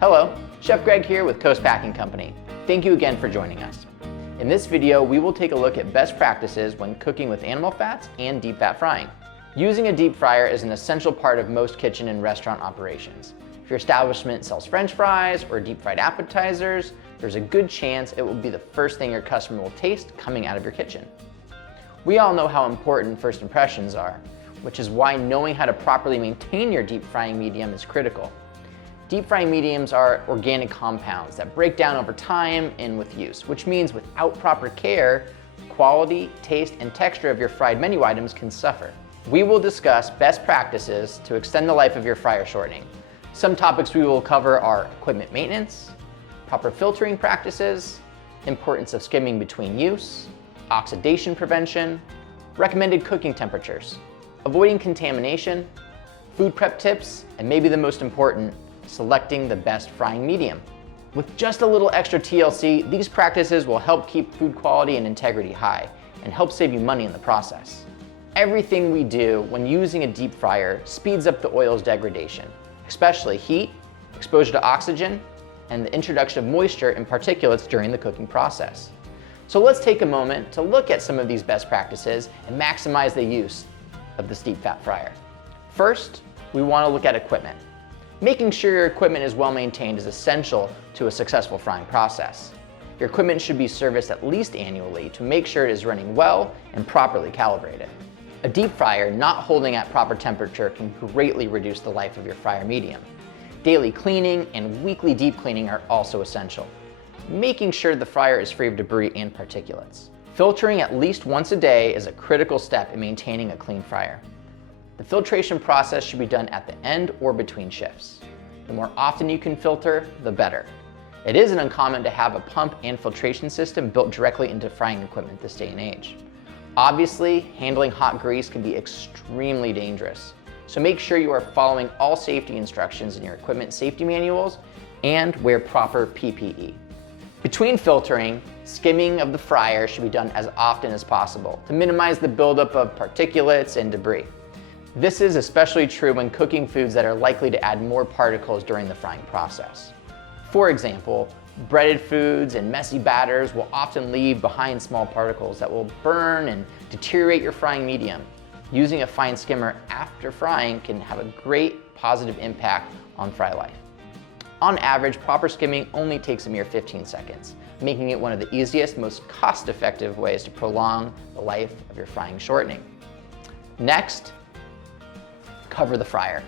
Hello, Chef Greg here with Coast Packing Company. Thank you again for joining us. In this video, we will take a look at best practices when cooking with animal fats and deep fat frying. Using a deep fryer is an essential part of most kitchen and restaurant operations. If your establishment sells French fries or deep fried appetizers, there's a good chance it will be the first thing your customer will taste coming out of your kitchen. We all know how important first impressions are, which is why knowing how to properly maintain your deep frying medium is critical. Deep frying mediums are organic compounds that break down over time and with use, which means without proper care, quality, taste, and texture of your fried menu items can suffer. We will discuss best practices to extend the life of your fryer shortening. Some topics we will cover are equipment maintenance, proper filtering practices, importance of skimming between use, oxidation prevention, recommended cooking temperatures, avoiding contamination, food prep tips, and maybe the most important, selecting the best frying medium. With just a little extra TLC, these practices will help keep food quality and integrity high and help save you money in the process. Everything we do when using a deep fryer speeds up the oil's degradation, especially heat, exposure to oxygen, and the introduction of moisture and particulates during the cooking process. So let's take a moment to look at some of these best practices and maximize the use of this deep fat fryer. First, we want to look at equipment. Making sure your equipment is well maintained is essential to a successful frying process. Your equipment should be serviced at least annually to make sure it is running well and properly calibrated. A deep fryer not holding at proper temperature can greatly reduce the life of your fryer medium. Daily cleaning and weekly deep cleaning are also essential, making sure the fryer is free of debris and particulates. Filtering at least once a day is a critical step in maintaining a clean fryer. The filtration process should be done at the end or between shifts. The more often you can filter, the better. It isn't uncommon to have a pump and filtration system built directly into frying equipment this day and age. Obviously, handling hot grease can be extremely dangerous, so make sure you are following all safety instructions in your equipment safety manuals and wear proper PPE. Between filtering, skimming of the fryer should be done as often as possible to minimize the buildup of particulates and debris. This is especially true when cooking foods that are likely to add more particles during the frying process. For example, breaded foods and messy batters will often leave behind small particles that will burn and deteriorate your frying medium. Using a fine skimmer after frying can have a great positive impact on fry life. On average, proper skimming only takes a mere 15 seconds, making it one of the easiest, most cost-effective ways to prolong the life of your frying shortening. Next, cover the fryer.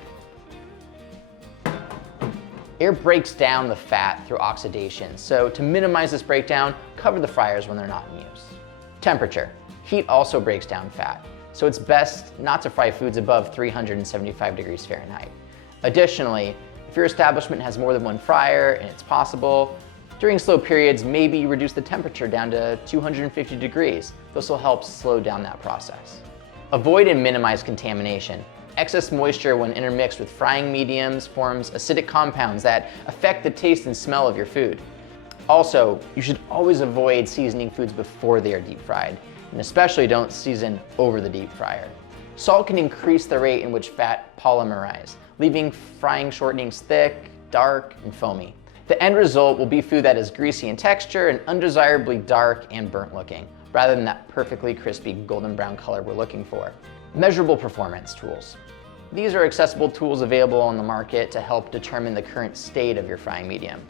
Air breaks down the fat through oxidation, so to minimize this breakdown, cover the fryers when they're not in use. Temperature. Heat also breaks down fat, so it's best not to fry foods above 375 degrees Fahrenheit. Additionally, if your establishment has more than one fryer and it's possible, during slow periods, maybe reduce the temperature down to 250 degrees. This will help slow down that process. Avoid and minimize contamination. Excess moisture when intermixed with frying mediums forms acidic compounds that affect the taste and smell of your food. Also, you should always avoid seasoning foods before they are deep fried, and especially don't season over the deep fryer. Salt can increase the rate in which fat polymerize, leaving frying shortenings thick, dark, and foamy. The end result will be food that is greasy in texture and undesirably dark and burnt looking, rather than that perfectly crispy golden brown color we're looking for. Measurable performance tools. These are accessible tools available on the market to help determine the current state of your frying medium.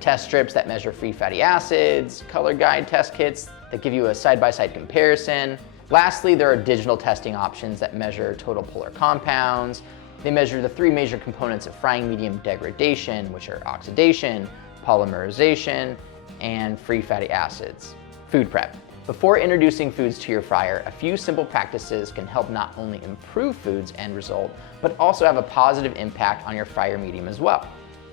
Test strips that measure free fatty acids, color guide test kits that give you a side-by-side comparison. Lastly, there are digital testing options that measure total polar compounds. They measure the three major components of frying medium degradation, which are oxidation, polymerization, and free fatty acids. Food prep. Before introducing foods to your fryer, a few simple practices can help not only improve food's end result, but also have a positive impact on your fryer medium as well.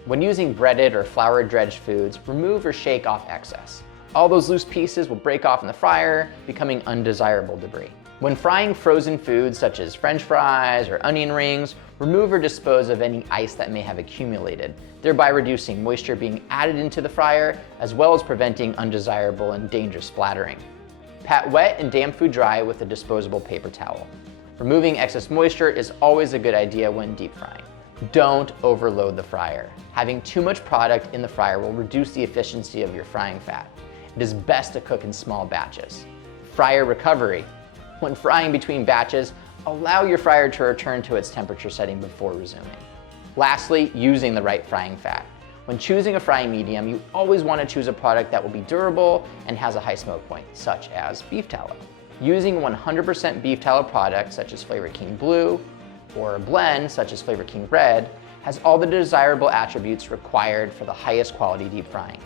When using breaded or flour-dredged foods, remove or shake off excess. All those loose pieces will break off in the fryer, becoming undesirable debris. When frying frozen foods such as French fries or onion rings, remove or dispose of any ice that may have accumulated, thereby reducing moisture being added into the fryer, as well as preventing undesirable and dangerous splattering. Pat wet and damp food dry with a disposable paper towel. Removing excess moisture is always a good idea when deep frying. Don't overload the fryer. Having too much product in the fryer will reduce the efficiency of your frying fat. It is best to cook in small batches. Fryer recovery. When frying between batches, allow your fryer to return to its temperature setting before resuming. Lastly, using the right frying fat. When choosing a frying medium, you always want to choose a product that will be durable and has a high smoke point, such as beef tallow. Using 100% beef tallow products, such as Flavor King Blue, or a blend, such as Flavor King Red, has all the desirable attributes required for the highest quality deep frying.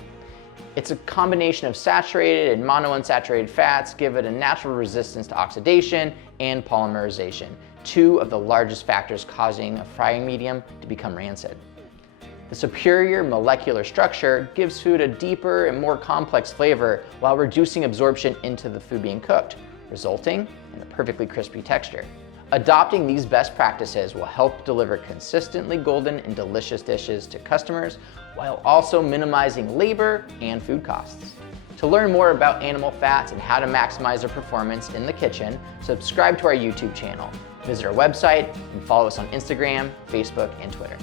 It's a combination of saturated and monounsaturated fats give it a natural resistance to oxidation and polymerization, two of the largest factors causing a frying medium to become rancid. The superior molecular structure gives food a deeper and more complex flavor while reducing absorption into the food being cooked, resulting in a perfectly crispy texture. Adopting these best practices will help deliver consistently golden and delicious dishes to customers while also minimizing labor and food costs. To learn more about animal fats and how to maximize their performance in the kitchen, subscribe to our YouTube channel, visit our website, and follow us on Instagram, Facebook, and Twitter.